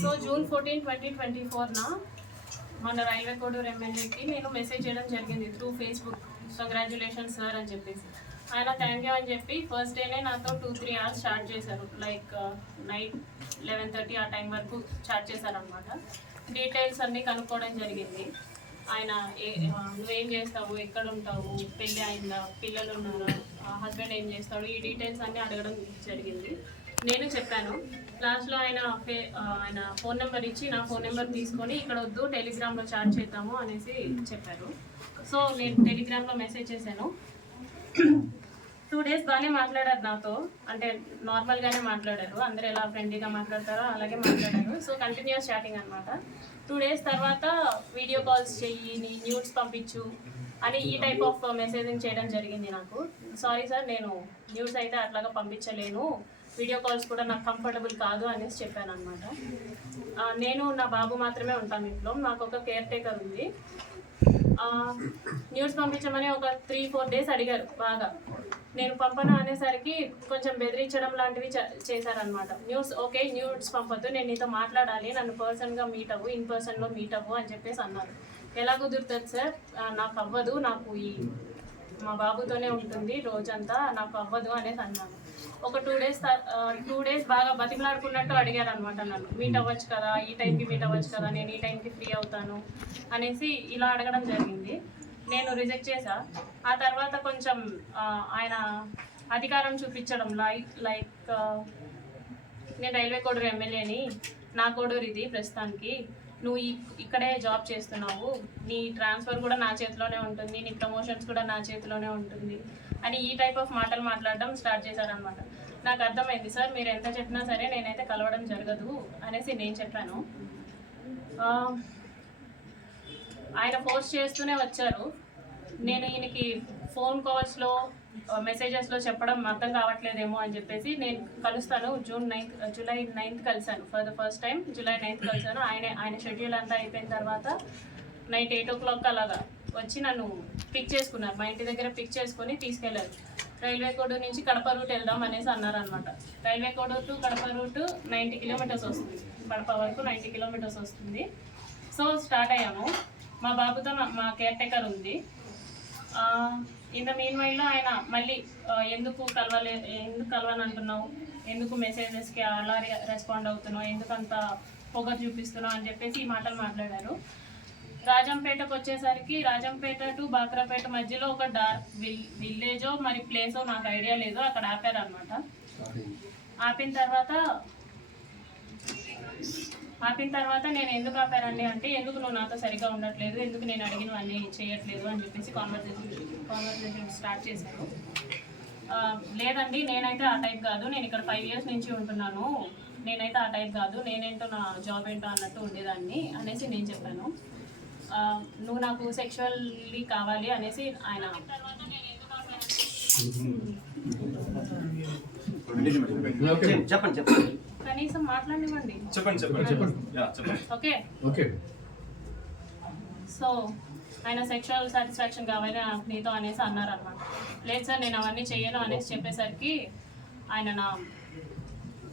So June 14, 2024 మన railway Koduru ఎమ్మెల్యేకి నేను మెసేజ్ చేయడం జరిగింది త్రూ ఫేస్బుక్. కంగ్రాచులేషన్స్ సార్ అని చెప్పేసి ఆయన థ్యాంక్ యూ అని చెప్పి ఫస్ట్ డేనే నాతో 2-3 hours స్టార్ట్ చేశారు. లైక్ నైట్ 11:30 ఆ టైం వరకు స్టార్ట్ చేశారనమాట. డీటెయిల్స్ అన్నీ కనుక్కోవడం జరిగింది. ఆయన నువ్వేం చేస్తావు, ఎక్కడ ఉంటావు, పెళ్ళి అయిందా, పిల్లలు ఉన్నారా, హస్బెండ్ ఏం చేస్తాడు, ఈ డీటెయిల్స్ అన్నీ అడగడం జరిగింది. నేను చెప్పాను. లాస్ట్లో ఆయన ఫోన్ నెంబర్ ఇచ్చి నా ఫోన్ నెంబర్ తీసుకొని ఇక్కడ వద్దు టెలిగ్రామ్లో చాట్ చేద్దాము అనేసి చెప్పారు. సో నేను టెలిగ్రామ్లో మెసేజ్ చేశాను. 2 days బాగానే మాట్లాడారు నాతో, అంటే నార్మల్గానే మాట్లాడారు. అందరూ ఎలా ఫ్రెండ్లీగా మాట్లాడతారో అలాగే మాట్లాడారు. సో కంటిన్యూస్ చాటింగ్ అనమాట. 2 days తర్వాత వీడియో కాల్స్ చెయ్యి, నీ న్యూడ్స్ పంపించు అని ఈ టైప్ ఆఫ్ మెసేజింగ్ చేయడం జరిగింది నాకు. సారీ సార్, నేను న్యూస్ అయితే అట్లాగా పంపించలేను, వీడియో కాల్స్ కూడా నాకు కంఫర్టబుల్ కాదు అనేసి చెప్పాను అనమాట. నేను నా బాబు మాత్రమే ఉంటాను ఇంట్లో, నాకు ఒక కేర్ టేకర్ ఉంది. న్యూస్ పంపించమని ఒక 3-4 days అడిగారు బాగా. నేను పంపను అనేసరికి కొంచెం బెదిరించడం లాంటివి చేశారనమాట. న్యూస్ ఓకే, న్యూస్ పంపొద్దు, నేను నీతో మాట్లాడాలి, నన్ను పర్సన్గా మీట్ అవ్వు, ఇన్ పర్సన్లో మీట్ అవ్వు అని చెప్పేసి అన్నారు. ఎలా కుదురుతుంది సార్, నాకు అవ్వదు, నాకు మా బాబుతోనే ఉంటుంది రోజంతా, నాకు అవ్వదు అనేసి అన్నాను. ఒక 2 days బాగా బతిమలాడుకున్నట్టు అడిగారు అనమాట నన్ను. మీట్ అవ్వచ్చు కదా, ఈ టైంకి మీట్ అవ్వచ్చు కదా, నేను ఈ టైంకి ఫ్రీ అవుతాను అనేసి ఇలా అడగడం జరిగింది. నేను రిజెక్ట్ చేశా. ఆ తర్వాత కొంచెం ఆయన అధికారం చూపించడం లైక్ నేను రైల్వే కోడూరు ఎమ్మెల్యేని, నా కోడూరు ఇది ప్రస్తుతానికి, నువ్వు ఇక్కడే జాబ్ చేస్తున్నావు, నీ ట్రాన్స్ఫర్ కూడా నా చేతిలోనే ఉంటుంది, నీ ప్రమోషన్స్ కూడా నా చేతిలోనే ఉంటుంది అని ఈ టైప్ ఆఫ్ మాటలు మాట్లాడడం స్టార్ట్ చేశారనమాట. నాకు అర్థమైంది, సార్ మీరు ఎంత చెప్పినా సరే నేనైతే కలవడం జరగదు అనేసి నేను చెప్పాను. ఆయన ఫోర్స్ చేస్తూనే వచ్చారు. నేను ఈయనకి ఫోన్ కాల్స్లో మెసేజెస్లో చెప్పడం అర్థం కావట్లేదేమో అని చెప్పేసి నేను కలుస్తాను. జూలై 9th కలిశాను. For the first time July 9th కలిశాను. ఆయన షెడ్యూల్ అంతా అయిపోయిన తర్వాత నైట్ 8 o'clock అలాగా వచ్చి నన్ను పిక్ చేసుకున్నారు. మా ఇంటి దగ్గర పిక్ చేసుకొని తీసుకెళ్లారు. రైల్వే కోడూరు నుంచి కడప రూట్ వెళ్దాం అనేసి అన్నారనమాట. Railway Koduru to Kadapa route 90 kilometers వస్తుంది, కడప వరకు 90 kilometers వస్తుంది. సో స్టార్ట్ అయ్యాము. మా బాబుతో మా కేర్ టేకర్ ఉంది. ఇన్ ద మీన్ వైల్లో ఆయన మళ్ళీ ఎందుకు కలవని అంటున్నావు, ఎందుకు మెసేజెస్కి అలా రెస్పాండ్ అవుతున్నావు, ఎందుకు అంత పొగ చూపిస్తున్నావు అని చెప్పేసి ఈ మాటలు మాట్లాడారు. రాజంపేటకు వచ్చేసరికి రాజంపేట టు బాక్రాపేట మధ్యలో ఒక విలేజో మరి ప్లేసో నాకు ఐడియా లేదు, అక్కడ ఆపారనమాట. ఆపిన తర్వాత నేను ఎందుకు ఆపారండి అంటే, ఎందుకు నువ్వు నాతో సరిగా ఉండట్లేదు, ఎందుకు నేను అడిగినవన్నీ చేయట్లేదు అని చెప్పేసి కాన్వర్సేషన్ స్టార్ట్ చేశాను. లేదండి, నేనైతే ఆ టైప్ కాదు, నేను ఇక్కడ 5 years నుంచి ఉంటున్నాను, నేనైతే ఆ టైప్ కాదు, నేనేంటో నా జాబ్ ఏంటో అన్నట్టు ఉండేదాన్ని అనేసి నేను చెప్పాను. నువ్వు నాకు సెక్షువల్లీ కావాలి అనేసి ఆయన చెప్పండి కనీసం మాట్లాడివ్వండి. ఓకే. సో ఆయన సెక్షువల్ సాటిస్ఫాక్షన్ కావాలి నీతో అనేసి అన్నారనమాట. లేదు సార్, నేను అవన్నీ చేయను అనేసి చెప్పేసరికి ఆయన నా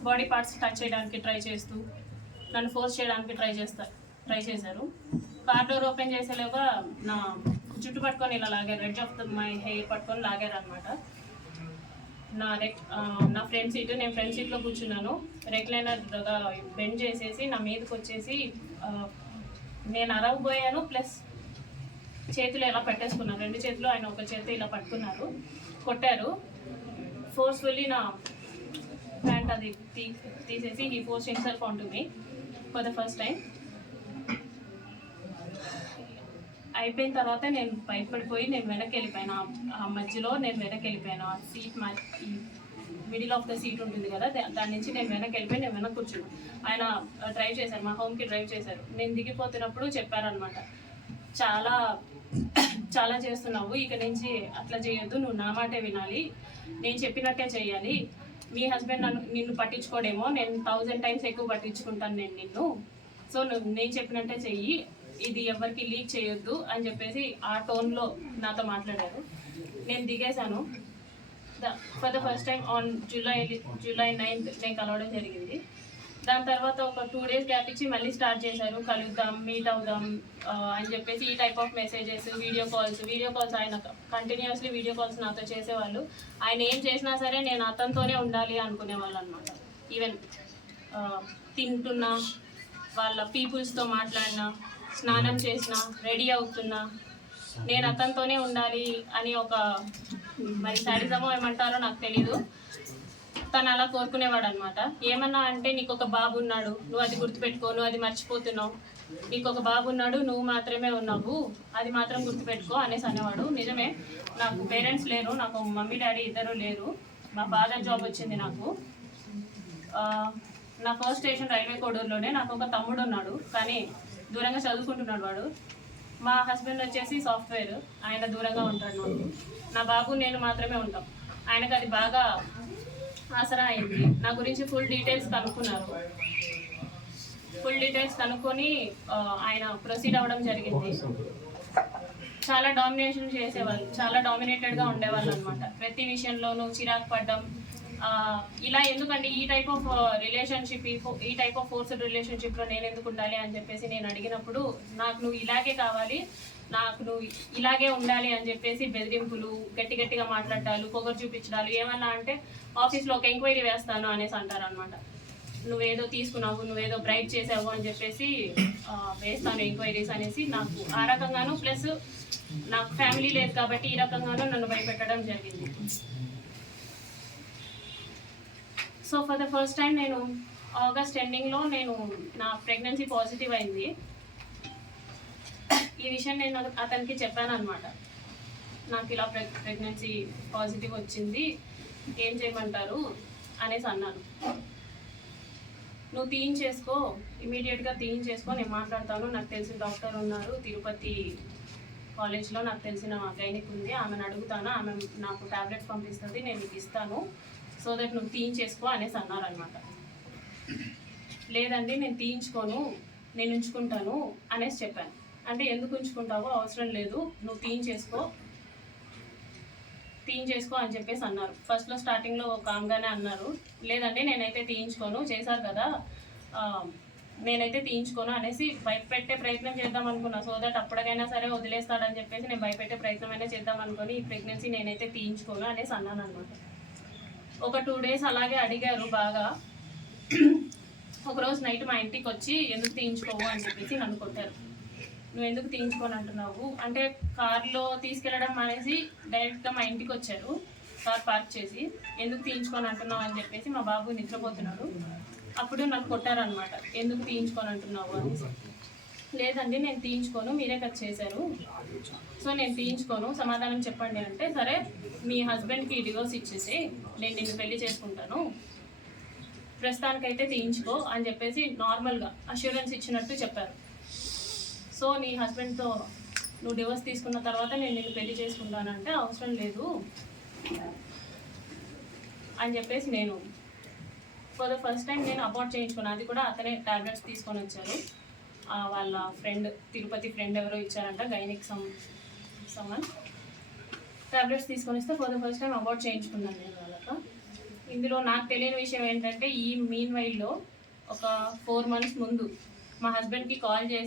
బాడీ పార్ట్స్ టచ్ చేయడానికి ట్రై చేస్తూ నన్ను ఫోర్స్ చేయడానికి ట్రై చేశారు. కార్ డోర్ ఓపెన్ చేసేలాగా నా జుట్టు పట్టుకొని ఇలా లాగారు, ఎడ్జ్ ఆఫ్ మై హెయిర్ పట్టుకొని లాగారు అనమాట. నా ఫ్రంట్ సీట్, నేను ఫ్రంట్ సీట్లో కూర్చున్నాను. రెక్లైనర్గా బెండ్ చేసేసి నా మీదకి వచ్చేసి నేను అరవబోయాను, ప్లస్ చేతులు ఇలా పెట్టేసుకున్నాను. 2 చేతులు ఆయన ఒక చేతి ఇలా పట్టుకున్నారు, కొట్టారు. ఫోర్స్ఫుల్లీ నా ప్యాంట్ అది తీసేసి he force himself on to me for the first time. అయిపోయిన తర్వాత నేను భయపడిపోయి నేను వెనక్కి వెళ్ళిపోయాను. ఆ మధ్యలో నేను వెనక్కి వెళ్ళిపోయాను. ఆ seat middle of the seat ఉంటుంది కదా, దాని నుంచి నేను వెనక్కి వెళ్ళిపోయి నేను వెనక్కి కూర్చున్నాను. ఆయన డ్రైవ్ చేశారు, మా హోమ్కి డ్రైవ్ చేశారు. నేను దిగిపోతున్నప్పుడు చెప్పారనమాట, చాలా చాలా చేస్తున్నావు, ఇక నుంచి అట్లా చేయొద్దు, నువ్వు నా మాటే వినాలి, నేను చెప్పినట్టే చేయాలి, మీ హస్బెండ్ నిన్ను పట్టించుకోడేమో, నేను 1000 times ఎక్కువ పట్టించుకుంటాను నేను నిన్ను, సో నేను చెప్పినట్టే చెయ్యి, ఇది ఎవరికి లీక్ చేయొద్దు అని చెప్పేసి ఆ టోన్లో నాతో మాట్లాడారు. నేను దిగేశాను. For the first time on July 9th నేను కలవడం జరిగింది. దాని తర్వాత ఒక 2 days గ్యాప్ ఇచ్చి మళ్ళీ స్టార్ట్ చేశారు, కలుద్దాం, మీట్ అవుదాం అని చెప్పేసి ఈ type of messages, video calls ఆయన కంటిన్యూస్లీ వీడియో కాల్స్ నాతో చేసేవాళ్ళు. ఆయన ఏం చేసినా సరే నేను అతనితోనే ఉండాలి అనుకునేవాళ్ళు అనమాట. ఈవెన్ తింటున్నా, వాళ్ళ పీపుల్స్తో మాట్లాడినా, స్నానం చేసినా, రెడీ అవుతున్నా నేను అతనితోనే ఉండాలి అని ఒక మరి శాడిజమో ఏమంటారో నాకు తెలీదు, తను అలా కోరుకునేవాడు అనమాట. ఏమన్నా అంటే నీకు ఒక బాబు ఉన్నాడు, నువ్వు అది గుర్తుపెట్టుకో, నువ్వు అది మర్చిపోతున్నావు, నీకు ఒక బాబు ఉన్నాడు, నువ్వు మాత్రమే ఉన్నావు, అది మాత్రం గుర్తుపెట్టుకో అనేసి అనేవాడు. నిజమే, నాకు పేరెంట్స్ లేరు, నాకు మమ్మీ డాడీ ఇద్దరు లేరు. మా ఫాదర్ జాబ్ వచ్చింది నాకు. నా ఫస్ట్ స్టేషన్ రైల్వే కోడూరులోనే. నాకు ఒక తమ్ముడు ఉన్నాడు, కానీ దూరంగా చదువుకుంటున్నాడు వాడు. మా హస్బెండ్ వచ్చేసి సాఫ్ట్వేర్, ఆయన దూరంగా ఉంటాడు నాకు. నా బాబు నేను మాత్రమే ఉంటాం. ఆయనకు అది బాగా ఆసరా అయింది. నా గురించి ఫుల్ డీటెయిల్స్ కనుక్కొని ఆయన ప్రొసీడ్ అవ్వడం జరిగింది. చాలా డామినేషన్ చేసేవాళ్ళు, చాలా డామినేటెడ్గా ఉండేవాళ్ళు అనమాట. ప్రతి విషయంలోనూ చిరాకు పడ్డం, ఇలా ఎందుకంటే ఈ టైప్ ఆఫ్ రిలేషన్షిప్, ఈ టైప్ ఆఫ్ ఫోర్స్డ్ రిలేషన్షిప్లో నేను ఎందుకు ఉండాలి అని చెప్పేసి నేను అడిగినప్పుడు, నాకు నువ్వు ఇలాగే కావాలి, నాకు నువ్వు ఇలాగే ఉండాలి అని చెప్పేసి బెదిరింపులు, గట్టిగా మాట్లాడాలు, పొగరు చూపించడాలు, ఏమన్నా అంటే ఆఫీస్లో ఒక ఎంక్వైరీ వేస్తాను అనేసి అంటారనమాట. నువ్వేదో తీసుకున్నావు, నువ్వేదో బ్రైట్ చేసావు అని చెప్పేసి వేస్తాను ఎంక్వైరీస్ అనేసి, నాకు ఆ రకంగాను, ప్లస్ నాకు ఫ్యామిలీ లేదు కాబట్టి ఈ రకంగానూ నన్ను భయపెట్టడం జరిగింది. So for the first time నేను ఆగస్ట్ ఎండింగ్లో నా ప్రెగ్నెన్సీ పాజిటివ్ అయింది. ఈ విషయం నేను అతనికి చెప్పాను అనమాట. నాకు ఇలా ప్రెగ్నెన్సీ పాజిటివ్ వచ్చింది, ఏం చేయమంటారు అనేసి అన్నాను. నువ్వు తీయించేసుకో, ఇమీడియట్గా తీయించేసుకో, నేను మాట్లాడతాను, నాకు తెలిసిన డాక్టర్ ఉన్నారు తిరుపతి కాలేజ్లో, నాకు తెలిసిన గైనిక్ ఉంది, ఆమెను అడుగుతాను, ఆమె నాకు టాబ్లెట్స్ పంపిస్తుంది, నేను నీకు ఇస్తాను, సో దట్ నువ్వు తీయించేసుకో అనేసి అన్నారనమాట. లేదండి నేను తీయించుకోను, నేను ఉంచుకుంటాను అనేసి చెప్పాను. అంటే ఎందుకు ఉంచుకుంటావో, అవసరం లేదు, నువ్వు తీయించేసుకో అని చెప్పేసి అన్నారు. ఫస్ట్లో స్టార్టింగ్లో కామ్గానే అన్నారు, లేదండి నేనైతే తీయించుకోను, చేశారు కదా, నేనైతే తీయించుకోను అనేసి భయపెట్టే ప్రయత్నం చేద్దాం అనుకున్నా. సో దట్ అప్పటికైనా సరే వదిలేస్తాడని చెప్పేసి నేను భయపెట్టే ప్రయత్నం అయినా చేద్దాం అనుకొని ఈ ప్రెగ్నెన్సీ నేనైతే తీయించుకోను అనేసి అన్నాను అనమాట. ఒక 2 days అలాగే అడిగారు బాగా. ఒకరోజు నైట్ మా ఇంటికి వచ్చి ఎందుకు తీయించుకోవు అని చెప్పేసి నన్ను కొట్టారు. నువ్వు ఎందుకు తీయించుకొని అంటున్నావు అంటే, కార్లో తీసుకెళ్ళడం అనేసి డైరెక్ట్గా మా ఇంటికి వచ్చారు, కార్ పార్క్ చేసి, ఎందుకు తీయించుకొని అంటున్నావు అని చెప్పేసి, మా బాబు నిద్రపోతున్నాడు, అప్పుడు నన్ను కొట్టారనమాట. ఎందుకు తీయించుకొని అంటున్నావు అనేసి. లేదండి నేను తీయించుకోను, మీరే కదా చేశారు, సో నేను తీయించుకోను, సమాధానం చెప్పండి అంటే, సరే మీ హస్బెండ్కి డివోర్స్ ఇచ్చేసి నేను నిన్ను పెళ్లి చేసుకుంటాను, ప్రస్తుతానికైతే తీయించుకో అని చెప్పేసి నార్మల్గా అష్యూరెన్స్ ఇచ్చినట్టు చెప్పారు. సో నీ హస్బెండ్తో నువ్వు డివోర్స్ తీసుకున్న తర్వాత నేను నిన్ను పెళ్లి చేసుకుంటానంటే, అవసరం లేదు అని చెప్పేసి నేను ఫర్ ద ఫస్ట్ టైం నేను అబార్ట్ చేయించుకున్నాను. అది కూడా అతనే టాబ్లెట్స్ తీసుకొని వచ్చారు, వాళ్ళ ఫ్రెండ్, తిరుపతి ఫ్రెండ్ ఎవరో ఇచ్చారంట, గైనిక్ సమ్మన్ టాబ్లెట్స్ తీసుకొని వస్తే for the first time abort చేయించుకున్నాను నేను వాళ్ళతో. ఇందులో నాకు తెలియని విషయం ఏంటంటే, ఈ మీన్ వైల్లో ఒక 4 months ముందు మా హస్బెండ్కి కాల్ చేసి